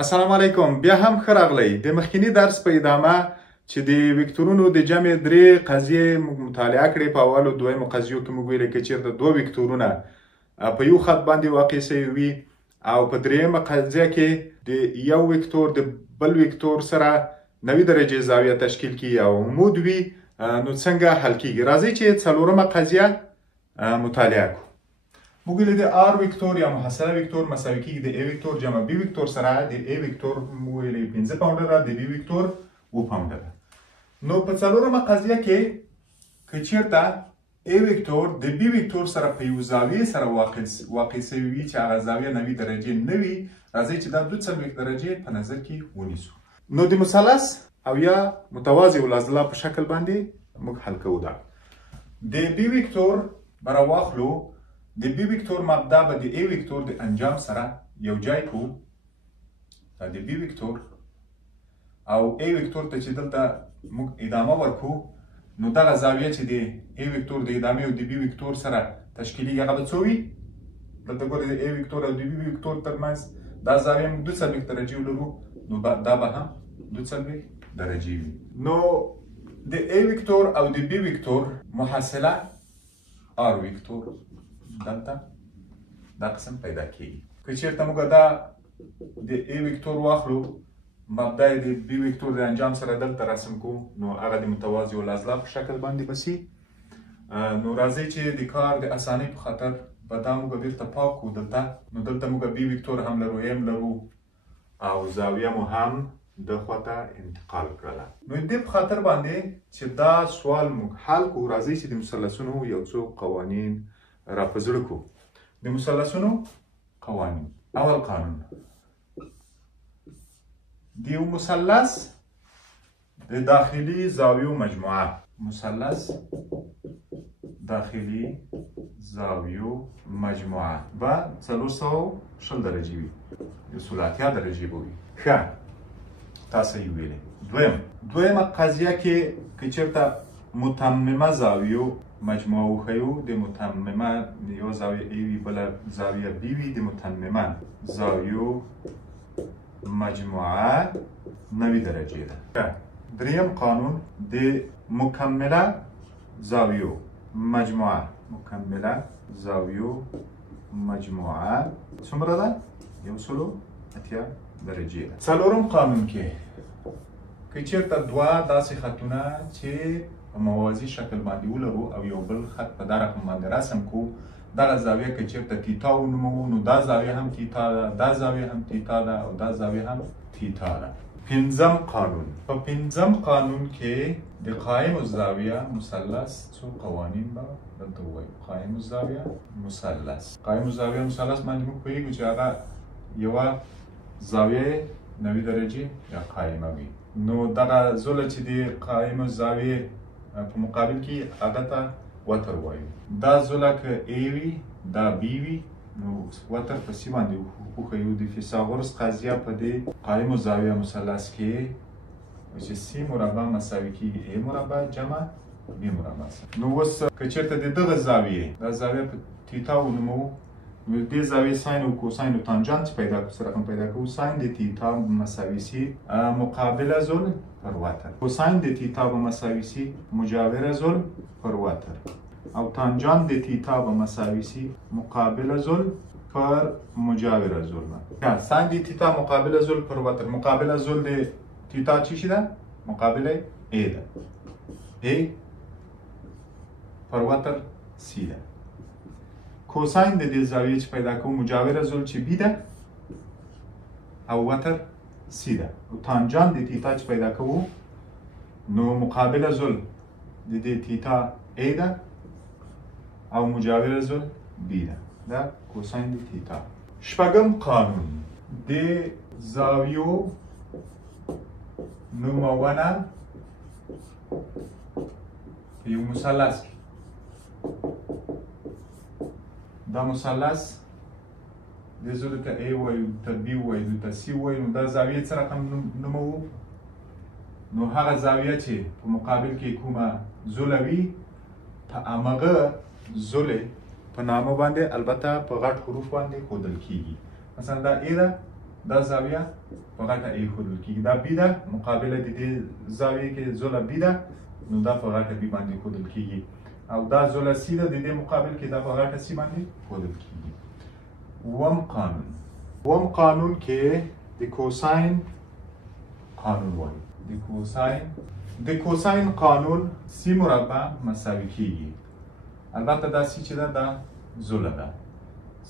السلام علیکم. بیا هم ښه راغلی. د مخکینی درس په ادامه چې د وکتورونو د جمع درې قضیې موږ مطالعه کړې. په اولو دویمو قضیو کې موږ ویلي که چېرته دوه وکتورونه په یو خط باندې واقع سوي وي او په دریمه قضیه کې د یو وکتور د بل وکتور سره 90 درجې زاویه تشکیل کیږي او عمود وي، نو څنګه حل کیږي؟ راځئ چې څلورمه قضیه مطالعه کړو. موږ ویلي د آر وکتور یا محصله وکتور مساوي کیږي د ا وکتور جمع بی وکتور سره. د ا وکتور موږ ویلي 15 پاونډه ده، د بی وکتور 7 پاونډه ده. نو په څلورمه قضیه کې که چېرته ا وکتور د بی وکتور سره په یو زاویې سره واقع سوي وي چې هغه زاویه 90 درجې نه وي، راځئ چې دا 42 درجې په نظر کې ونیسو. نو د مثلث او یا متوازي العضله په شکل باندې موږ حل کوو. دا د بی وکتور به راواخلو. د بی وکتور مبدا به د ا وکتور د انجام سره یو ځای کوو. دا د بی وکتور او ا وکتور ته چې دلته موږ ادامه ورکو، نو دغه زاویه چې د ا وکتور د ادامې او د بی وکتور سره تشکیلیږي هغه به څو وي؟ دلته ګورئ د ا وکتور او د بی وکتور ترمنځ دا زاویه موږ 42 درجې ولرو، نو دا به هم 42 درجې وي. نو د ا وکتور او د بی وکتور محصله آر وکتور دلته دا قسم پیدا کیږي. که چېرته موږ دا د ا وکتور واخلو، مبدا یې د بی وکتور د انجام سره دلته رسم کوو، نو هغه د متوازي العضله په شکل باندې بسي. نو راځئ چې د کار د اسانۍ په خاطر به دا موږ بیرته پاک کړو. دلته نو دلته موږ بی وکتور هم لرو، ام لرو او زاویه مو هم د خواته انتقال کړله. نو دې په خاطر باندې چې دا سوال موږ حل کړو، راځئ چې د مثلثونو یو څو قوانین را په زړه کړو. د مثلثونو قوانین. اول قانون: د یو مثلث د داخلي زاویو مجموعه. مثلث داخلي زاویو مجموعه به 420 درجې وي، 280 درجې به وي. ښه، تاسو یې ویلې. دویمه قضیه کې که چېرته متممه زاویو مجموعه وښیو، د متممه یو زاویه ای وي بله زاویه بی وي، د متممه زاویو مجموعه 90 درجې ده. دریم قانون: د مکمله زاویو مجموعه. مکمله زاویو مجموعه څومره ده؟ 180 درجې ده. څلورم قانون کې که چېرته دوه داسې خطونه چې په موازي شکل باندې ولرو او یو بل خط په دا رقم باندې رسم کړو، دغه زاویه که چېرته تیتا ونوموو، نو دا زاویه هم تیتا ده، دا زاویه هم تیتا ده او دا زاویه هم تیتا ده. پنځم قانون. په پنځم قانون کې د قایم الزاویه مثلث څو قوانین به دلته ووایو. قایم الزاویه مثلث. قایم الزاویه مثلث باندې موږ پوهېږو چې هغه یوه زاویه 90 درجې یا قایمه وي. نو دغه زوله چې د قایم الزاویې په مقابل کې هغه ته وتر وایو. دا زوله که ای وي، دا بی وي، نو وتر په سی باندې وښیو. د فیثاغورس قضیه په دې قایم الزاویه مثلث کې چې سی مربع مساوي کیږي ای مربع جمع بی مربع. نو اوس که چېرته د دغه زاویې دا زاویه په تیتا ونوموو، نو د دې زاویې ساین او کوساین او تانجانت پیدا کړو، څه رقم پیدا کوو؟ ساین د تیتا مساوي سی مقابله زل پر وتر. کوساین د تیتا به مساوي سی مجاوره زل پر وتر او تانجانت د تیتا به مساوي سی مقابله زل پر مجاوره زل. ساین د تیتا مقابله زل پر وتر. مقابله زل د تیتا چی شي ده؟ مقابله ای ده. ای پر وتر سی ده. کوساین د دې زاویې چې پیدا کوو مجاوره زل چې بی ده او وتر سی ده. او تانجانت د تیتا چې پیدا کوو، نو مقابله زل د دې تیتا ای ده او مجاوره زل بی ده. دا کوساین د تیتا. شپږم قانون: د زاویو نومونه په یو مثلث کې. دا مثلث د زلو ته ای وایو، ته بی وایو، ته سی وایو، نو دا زاویه څه رقم نوموو؟ نو هغه زاویه چې په مقابل کې کومه زوله وي، په همغه زولې په نامه باندې البته په غټ حروف باندې ښودل کیږي. مثلا دا ای ده، دا زاویه په غټه ای ښودل کېږي. دا بي ده مقابله د دې زاویې کې زوله بي ده، نو دا په غټه بي باندې ښودل کېږي. او دا زوله سي ده، د دې مقابل کې دا په غټه سي باندې ښودل کېږي. اووم قانون کې د کوساین قانون وایي. د کوساین قانون سی مربع مساوي کېږي. البته دا سی چې ده دا زوله ده.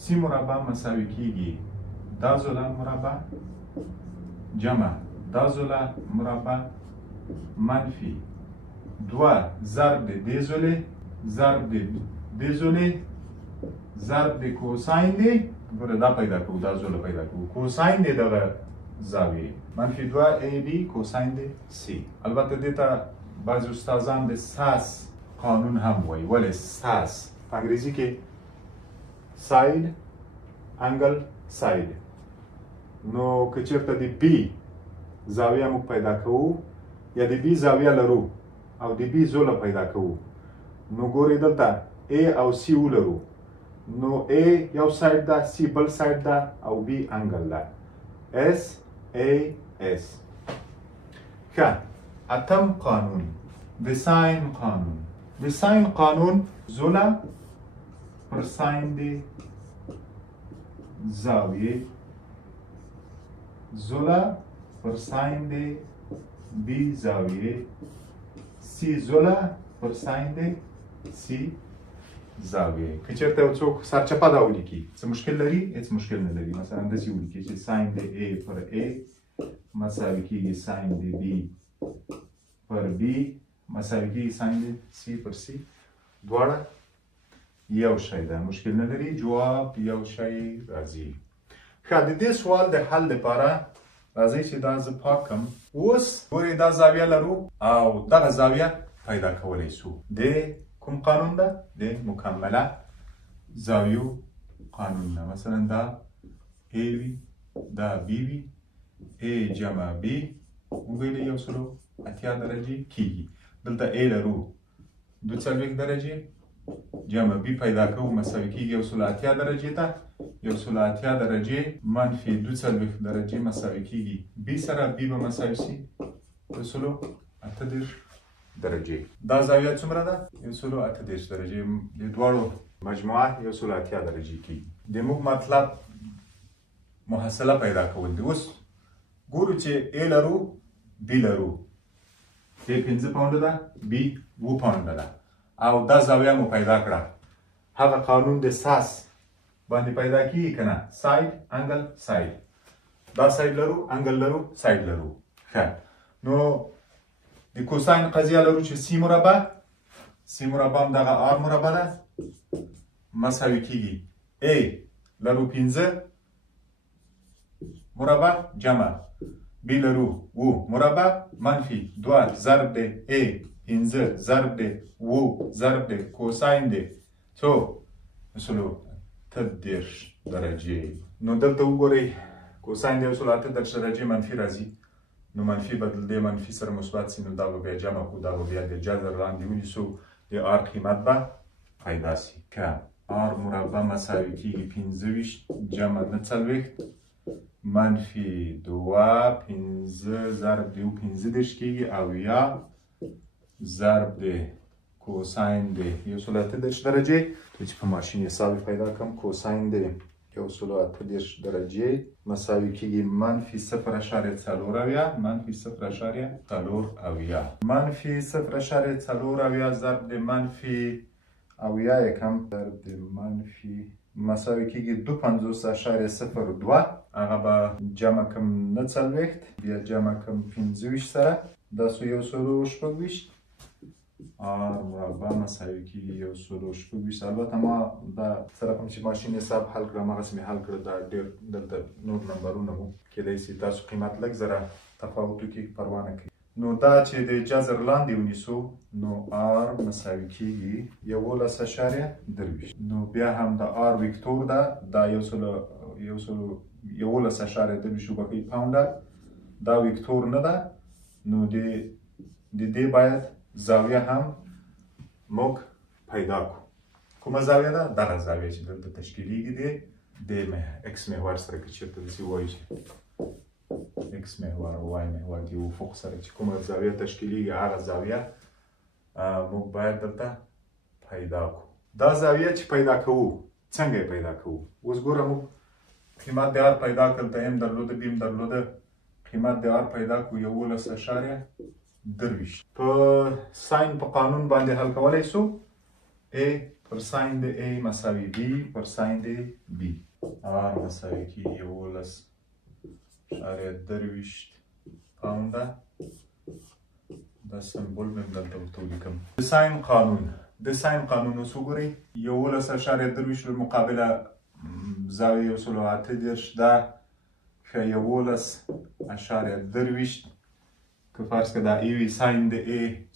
سی مربع مساوي کېږي دا زوله مربع جمع دا زوله مربع منفي 2 ضرب د دې زولې ضرب د دې زولې ضرب د کوساین دی. ګوره دا پیدا کوو، دا زوله پیدا کوو. کوساین دی دغه زاویې منفي 2 ای بي کوساین دی سی. البته دې ته بعضې استادان د ساس قانون هم وایي. ولې ساس؟ په انګریزي کې ساید انګل ساید. نو که چېرته د بي زاویه موږ پیدا کوو یا د بي زاویه لرو او د بي زوله پیدا کوو، نو ګورئ دلته A او C ولرو، نو A یو ساید ده، C بل ساید ده او B انګل ده. S A S. ښه، اتم قانون د ساین قانون. د ساین قانون زوله پر ساین د زاویه زوله پر ساین د بی زاویه سی زوله پر ساین د سی زاویه. که چېرته یو څوک سرچپه دا ولیکي څه مشکل لري؟ هېڅ مشکل نه لري. مثلا داسې ولیکي چې ساین د A پر A مساوي کېږي ساین د B پر B مساوي کېږي ساین د C پر C. دواړه یو شی ده، مشکل نه لري، جواب یو شی راځي. ښه، د دې سوال د حل لپاره راځئ چې دا زه پاک کړم. اوس ګورئ دا زاویه لرو او دغه زاویه پیدا کولی سو. د کوم قانون ده؟ د مکمله زاویو قانون ده. مثلا دا A وي، دا B وي، A جمع B وویلې 180 درجې کېږي. دلته A لرو 42 درجې جمع B پیدا کوو مساوي کېږي 180 درجې ته. 180 درجې منفي 42 درجې مساوي کېږي B سره. B به مساوي سي 138 درجې. دا زاویه څومره ده؟ 138 درجې. د دواړو مجموعه 180 درجې کېږي. د موږ مطلب محصله پیدا کول دي. اوس ګورو چې A لرو B لرو. A 5 پاونډه ده، B 7 پاونډه ده او دا زاویه مو پیدا کړه. هغه قانون د ساس باندې پیدا کیږي که نه؟ ساید انګل ساید. دا ساید لرو، انګل لرو، ساید لرو. ښه، نو د کوساین قضیه لرو چې سی مربع هم دغه آر مربع ده مساوي کېږي A لرو 5 مربع جمع B لرو 7 مربع منفي 2 ضرب د A 5 ضرب د 7 ضرب د کوساین د څو 180 درجې. نو دلته وګورئ کوساین د 180 درجې منفي راځي، نو منفي بدل دی منفي سره مثبت سي، نو دا به بیا جمع کړو، دا به بیا د جذر لاندې ونیسو، د آر قیمت به پیدا سي. که آر مربع مساوي کېږي 25 جمع 40 منفي 2 5 ضرب د 15 کېږي او یا ضرب د کوساین د 180 درجې. چې په ماشین حساب پیدا کړم کوساین د 180 درجې مساوي کېږي منفي 0.4 منفي 0.4 منفي 0.4 ضرب د منفي اویا یکم ضرب د منفي مساوي کېږي 250.02. هغه به جمع کړم 49 بیا جمع کړم 25 سره دا سو 126. آر مربع مساوي کېږي 126. البته ما دا سره کوم چې ماشین حساب حل کړم هغسې مې حل کړه. دا ډېر دلته نور نمبرونه وو، کیدای شي تاسو قیمت لږ زره تفاوت وکړي، پروا نه کوي. نو دا چې د جذر لاندې ونیسو نو آر مساوي کېږي 11.23. نو بیا هم د آر ویکتور ده، دا 11.23 وبکۍ پاونډه، دا ویکتور نه ده. نو د دې باید زاویه هم موږ پیدا کړو. کومه زاویه ده؟ دغه زاویه چې دلته تشکیلیږي د ایکس محور سره. که چېرته داسې ووایو چې x محور او y محور د افق سره چې کومه زاویه تشکیلیږي هغه زاویه موږ باید دلته پیدا کړو. دا زاویه چې پیدا کوو څنګه یې پیدا کوو؟ اوس ګوره موږ قیمت د r پیدا کړل، ته m درلوده بیم درلوده، قیمت د r پیدا کړو 11.23. په ساین په قانون باندې حل کولی سو a پر ساین د a مساوي b پر ساین د b r مساوي کېږي 11.23 پاونډه. دا سمبول مې دلته ورته ولیکم. د ساین قانون اوس وګورئ 11.23 مقابله زاویه 108 ده ښه 11.23 که فرض که دا ای وي ساین د ا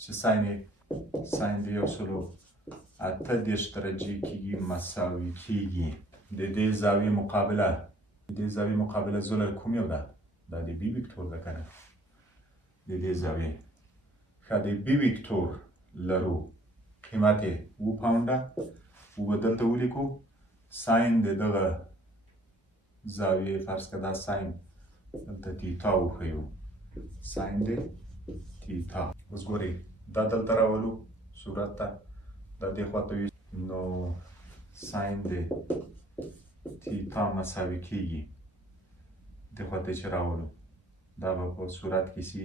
چې ساین د 108 درجې کېږي مساوي کېږي د دې زاویې مقابله زله کوم یو ده؟ دا د بي ویکتور ده که نه؟ د دې زاویې ښه د بي ویکتور لرو قیمت یې 7 پاونډه و به دلته ولیکو ساین د دغه زاویې فرض که دا ساین دلته تیتا وښیو ساین د تیتا. اوس ګورئ دا دلته راولو صورت ته دا دې خواته وي نو ساین د تیتا مساوي کېږي دې خواته چې راولو دا به په صورت کې سي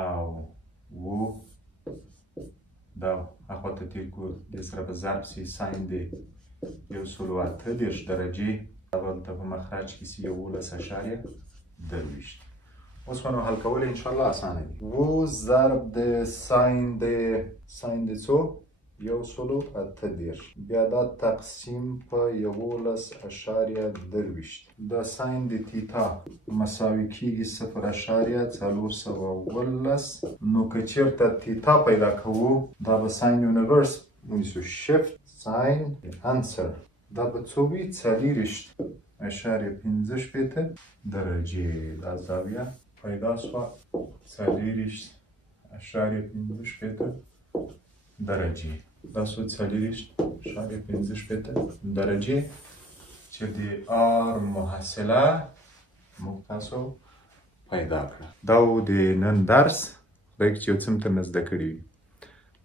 او دا هخواته تیر کړو دې سره به ضرب سي ساین د 108 درجې دا به دلته په مخرج کې سي 11.23. اوس به نو حل کول انشاءالله اسانه دي. و ضرب د ساین د څو 108 بیا دا تقسیم په 11.23 دا ساین د تیتا مساوي کېږي 0.417 نو که چېرته تیتا پیدا کوو دا به ساین یونیورس ونیسو شفت ساین انسر دا به څو وي 40.15 درجې دا زاویه پیدا سوه 40.15 درجې دا سو 40.15 درجې چې د آر محصله موږ تاسو پیدا کړه. دا و د نن درس خدای چې یو څه مو ترنه زده کړي وي.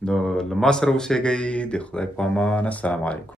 نو له ما سره اوسېږئ د خدای په امان. السلام علیکم.